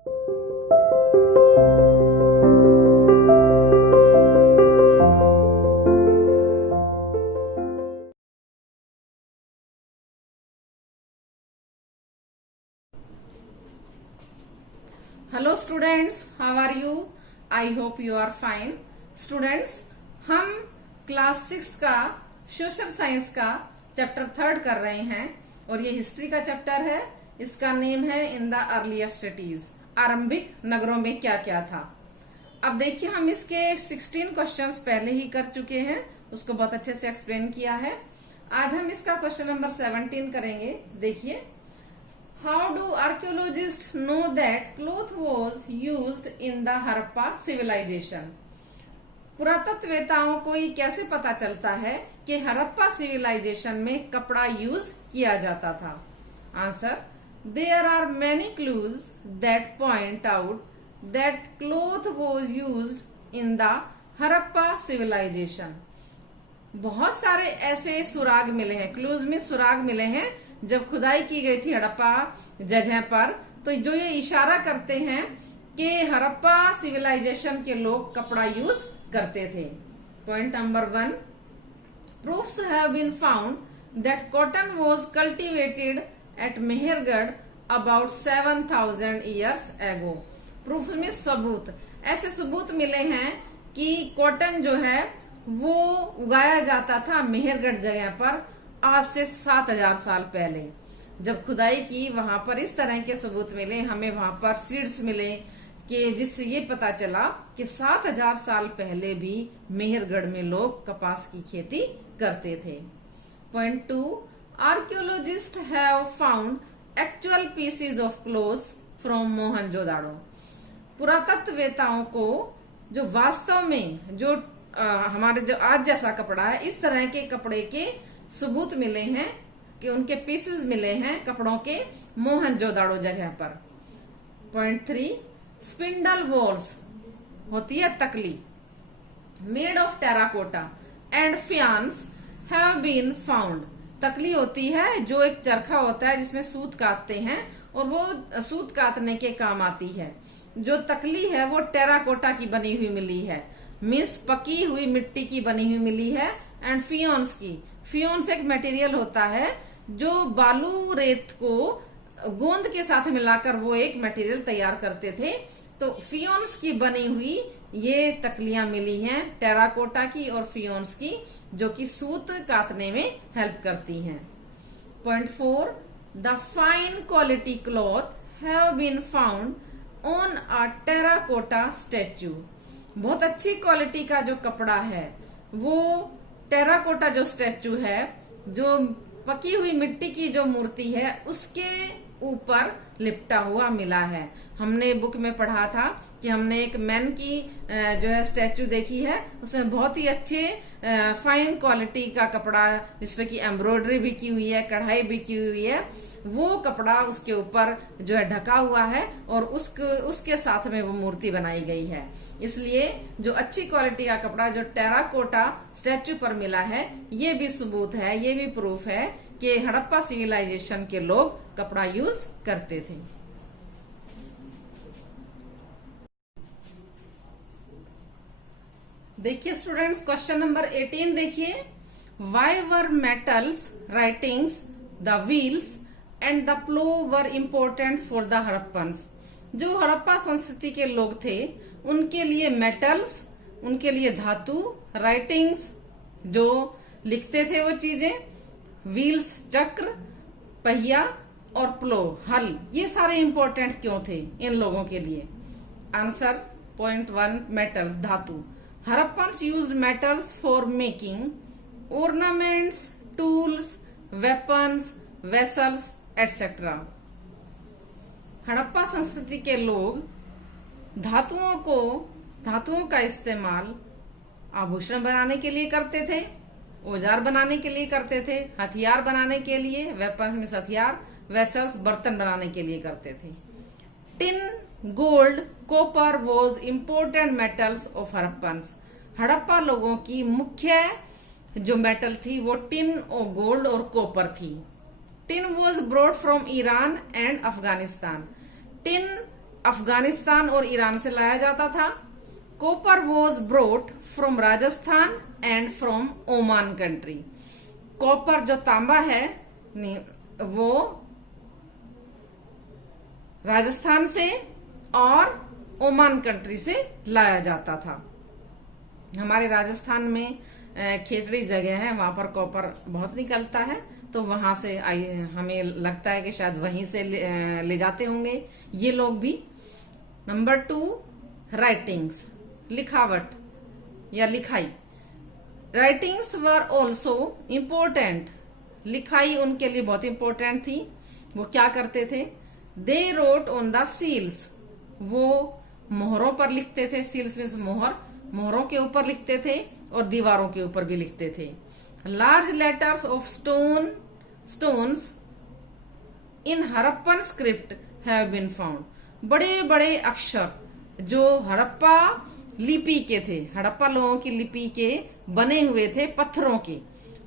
Hello students, how are you? I hope you are fine. Students, हम class 6 का social science का chapter 3 कर रहे हैं और ये हिस्ट्री का चैप्टर है। इसका नेम है इन द अर्लियर सिटीज, आरंभिक नगरों में क्या क्या था। अब देखिए, हम इसके 16 क्वेश्चंस पहले ही कर चुके हैं, उसको बहुत अच्छे से एक्सप्लेन किया है। आज हम इसका क्वेश्चन नंबर 17 करेंगे। देखिए, How do archaeologists know that cloth was used in the Harappa civilization? पुरातत्ववेताओं को ये कैसे पता चलता है कि हरप्पा सिविलाइजेशन में कपड़ा यूज किया जाता था? Answer, there are many clues that point out that cloth was used in the Harappa civilization. बहुत सारे ऐसे सुराग मिले हैं, क्लूज में सुराग मिले हैं जब खुदाई की गई थी हड़प्पा जगह पर, तो जो ये इशारा करते हैं कि हड़प्पा सिविलाइजेशन के लोग कपड़ा यूज करते थे। Point number 1, proofs have been found that cotton was cultivated at Mehrgarh about 7000 years ago. Proof में सबूत, ऐसे सबूत मिले हैं कि कॉटन जो है वो उगाया जाता था मेहरगढ़ जगह पर आज से 7000 साल पहले। जब खुदाई की वहां पर इस तरह के सबूत मिले, हमें वहां पर सीड्स मिले कि जिससे ये पता चला कि 7000 साल पहले भी मेहरगढ़ में लोग कपास की खेती करते थे। Point 2, archaeologists have found actual pieces of clothes from Mohenjodaro. पुरातत्ववेताओं को जो वास्तव में जो हमारे जो आज जैसा कपड़ा है, इस तरह के कपड़े के सबूत मिले हैं कि उनके पीसेस मिले हैं कपड़ों के मोहनजोदाड़ो जगह पर। पॉइंट 3, स्पिंडल वॉल्स होती है तकली, made of terracotta and faience have been found. तकली होती है जो एक चरखा होता है जिसमें सूत काटते हैं और वो सूत काटने के काम आती है। जो तकली है वो टेराकोटा की बनी हुई मिली है, मीन्स पकी हुई मिट्टी की बनी हुई मिली है। एंड फियोन्स की, फियोन्स एक मटेरियल होता है जो बालू रेत को गोंद के साथ मिलाकर वो एक मटेरियल तैयार करते थे। तो फियोन्स की बनी हुई ये तकलियां मिली हैं, टेराकोटा की और फियोन्स की, जो कि सूत काटने में हेल्प करती हैं। Point 4, the fine quality cloth have been found on a terracotta statue. बहुत अच्छी क्वालिटी का जो कपड़ा है वो टेराकोटा जो स्टैचू है, जो पकी हुई मिट्टी की जो मूर्ति है, उसके ऊपर लिपटा हुआ मिला है। हमने बुक में पढ़ा था कि हमने एक मैन की जो है स्टैचू देखी है, उसमें बहुत ही अच्छे फाइन क्वालिटी का कपड़ा जिसपे की एम्ब्रॉयडरी भी की हुई है, कढ़ाई भी की हुई है, वो कपड़ा उसके ऊपर जो है ढका हुआ है और उसके साथ में वो मूर्ति बनाई गई है। इसलिए जो अच्छी क्वालिटी का कपड़ा जो टेराकोटा स्टैचू पर मिला है, ये भी सबूत है, ये भी प्रूफ है कि हड़प्पा सिविलाइजेशन के लोग कपड़ा यूज करते थे। देखिए स्टूडेंट्स, क्वेश्चन नंबर 18 देखिए, why were metals, writings, the wheels and the plough were important for the Harappans. जो हड़प्पा संस्कृति के लोग थे उनके लिए मेटल्स, उनके लिए धातु, राइटिंग्स जो लिखते थे वो चीजें, व्हील्स चक्र, पहिया और प्लो हल, ये सारे इंपॉर्टेंट क्यों थे इन लोगों के लिए? आंसर, पॉइंट 1, मेटल्स धातु। Harappans used metals for making ornaments, tools, weapons, vessels, etc. Harappa संस्कृति के लोग धातुओं का इस्तेमाल आभूषण बनाने के लिए करते थे, औजार बनाने के लिए करते थे, हथियार बनाने के लिए, वेपन्स में हथियार, वेसल्स बर्तन बनाने के लिए करते थे। Tin, gold, copper was important metals of Harappans. Harappa लोगों की मुख्य जो मेटल थी वो टिन और गोल्ड और कॉपर थी। Tin was broad from Iran and Afghanistan. Tin Afghanistan और ईरान से लाया जाता था। Copper was brought from Rajasthan and from Oman country. Copper जो तांबा है वो राजस्थान से और ओमान कंट्री से लाया जाता था। हमारे राजस्थान में खेतड़ी जगह है, वहां पर कॉपर बहुत निकलता है, तो वहां से हमें लगता है कि शायद वहीं से ले जाते होंगे ये लोग भी। नंबर 2, राइटिंग्स, लिखावट या लिखाई। Writings were also important. लिखाई उनके लिए बहुत इम्पोर्टेंट थी। वो क्या करते थे? They wrote on the seals. वो मोहरों पर लिखते थे। सील्स मीन्स मोहर, मोहरों के ऊपर लिखते थे और दीवारों के ऊपर भी लिखते थे। Large letters of stones in Harappan script have been found. बड़े बड़े अक्षर जो हड़प्पा लिपि के थे, हड़प्पा लोगों की लिपि के बने हुए थे पत्थरों के,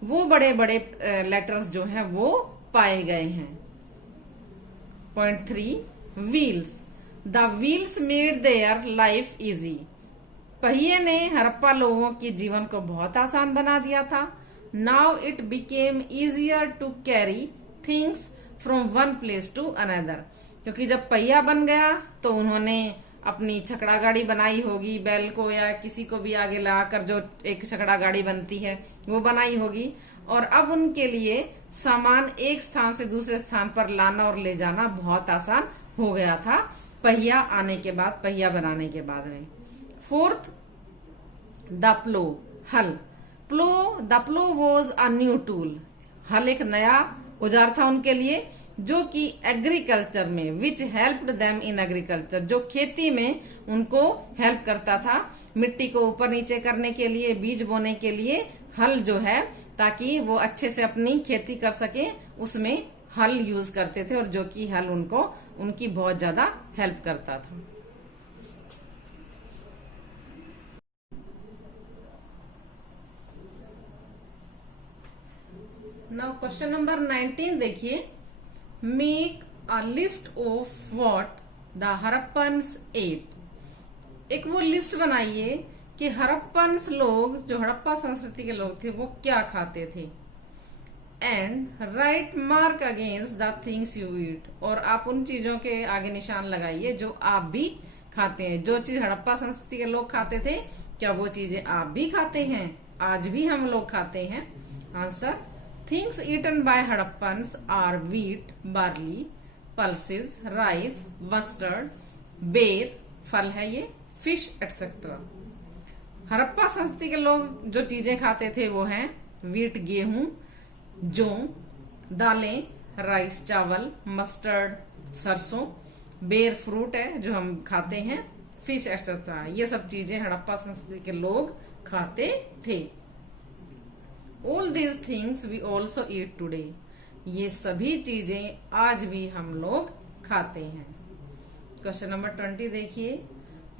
वो बड़े बड़े लेटर्स जो हैं वो पाए गए हैं। Point 3, wheels. The wheels made their life easy. पहिए ने हड़प्पा लोगों के जीवन को बहुत आसान बना दिया था। Now it became easier to carry things from one place to another. क्योंकि जब पहिया बन गया तो उन्होंने अपनी छकड़ा गाड़ी बनाई होगी, बैल को या किसी को भी आगे लगाकर जो एक छकड़ा गाड़ी बनती है वो बनाई होगी, और अब उनके लिए सामान एक स्थान से दूसरे स्थान पर लाना और ले जाना बहुत आसान हो गया था पहिया आने के बाद, पहिया बनाने के बाद में। 4th, द प्लो, हल। The plough was a new tool. हल एक नया औजार था उनके लिए, जो कि एग्रीकल्चर में, विच हेल्प्ड देम इन एग्रीकल्चर, जो खेती में उनको हेल्प करता था। मिट्टी को ऊपर नीचे करने के लिए, बीज बोने के लिए हल जो है, ताकि वो अच्छे से अपनी खेती कर सके, उसमें हल यूज करते थे, और जो कि हल उनको उनकी बहुत ज्यादा हेल्प करता था। नाउ क्वेश्चन नंबर 19 देखिए। Make a list of what the Harappans ate. एक वो लिस्ट बनाइए कि हड़प्पन्स लोग, जो हड़प्पा संस्कृति के लोग थे, वो क्या खाते थे। And right mark against the things you eat. और आप उन चीजों के आगे निशान लगाइए जो आप भी खाते हैं। जो चीज हड़प्पा संस्कृति के लोग खाते थे, क्या वो चीजें आप भी खाते हैं? आज भी हम लोग खाते हैं। Answer, things eaten by Harappans are wheat, barley, pulses, rice, mustard, बेर, फल है ये, फिश एटसेट्रा। हड़प्पा संस्कृति के लोग जो चीजें खाते थे वो हैं व्हीट गेहूं, जौ, दालें, राइस चावल, मस्टर्ड सरसों, बेर फ्रूट है जो हम खाते हैं, फिश एटसेट्रा। ये सब चीजें हड़प्पा संस्कृति के लोग खाते थे। All these things we also eat today. ये सभी चीजें आज भी हम लोग खाते हैं। क्वेश्चन नंबर 20 देखिए।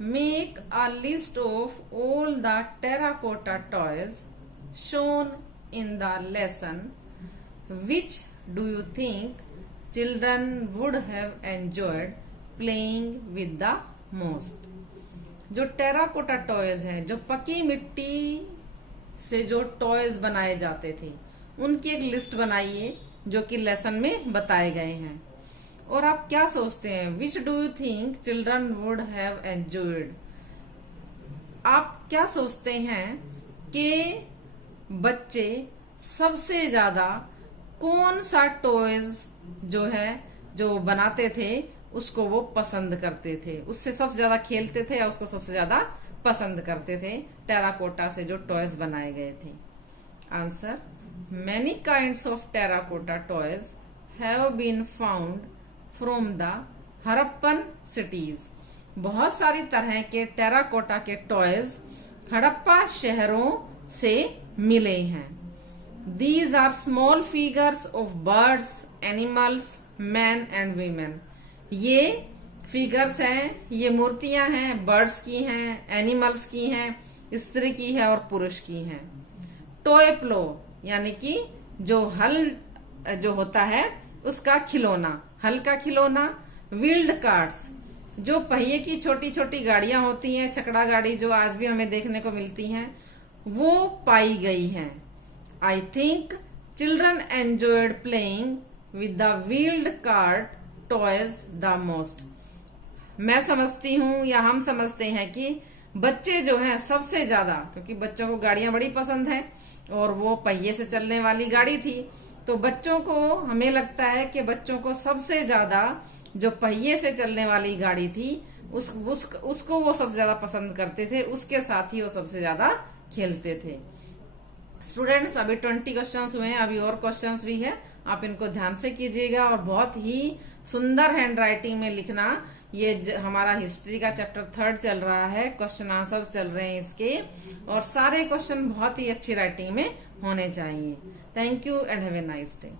Make a list of all the terracotta toys shown in the lesson. Which do you think children would have enjoyed playing with the most? जो टेराकोटा टॉयज हैं, जो पकी मिट्टी से जो टॉयज बनाए जाते थे, उनकी एक लिस्ट बनाइए जो कि लेसन में बताए गए हैं। और आप क्या सोचते हैं? Which do you think children would have enjoyed? आप क्या सोचते हैं कि बच्चे सबसे ज्यादा कौन सा टॉयज जो है, जो बनाते थे, उसको वो पसंद करते थे, उससे सबसे ज्यादा खेलते थे या उसको सबसे ज्यादा पसंद करते थे टेराकोटा से जो टॉयज बनाए गए थे? Answer, many kinds of terracotta toys have been found from the Harappan cities. बहुत सारी तरह के टेराकोटा के टॉयज हड़प्पा शहरों से मिले हैं। These are small figures of birds, animals, man and women. ये फिगर्स हैं, ये मूर्तियां हैं, बर्ड्स की हैं, एनिमल्स की हैं, स्त्री की है और पुरुष की हैं। टॉय प्लो यानी कि जो हल जो होता है उसका खिलौना, हल का खिलौना। व्हील्ड कार्ट्स, जो पहिए की छोटी छोटी गाड़ियां होती हैं, छकड़ा गाड़ी जो आज भी हमें देखने को मिलती हैं, वो पाई गई हैं। I think children enjoyed playing with the wheeled cart toys the most. मैं समझती हूँ या हम समझते हैं कि बच्चे जो हैं सबसे ज्यादा, क्योंकि बच्चों को गाड़ियां बड़ी पसंद है और वो पहिए से चलने वाली गाड़ी थी, तो बच्चों को, हमें लगता है कि बच्चों को सबसे ज्यादा जो पहिए से चलने वाली गाड़ी थी उसको वो सबसे ज्यादा पसंद करते थे, उसके साथ ही वो सबसे ज्यादा खेलते थे। स्टूडेंट्स, अभी 20 क्वेश्चंस हुए हैं, अभी और क्वेश्चंस भी है, आप इनको ध्यान से कीजिएगा और बहुत ही सुंदर हैंड राइटिंग में लिखना। ये हमारा हिस्ट्री का चैप्टर 3 चल रहा है, क्वेश्चन आंसर चल रहे हैं इसके, और सारे क्वेश्चन बहुत ही अच्छी राइटिंग में होने चाहिए। Thank you and have a nice day.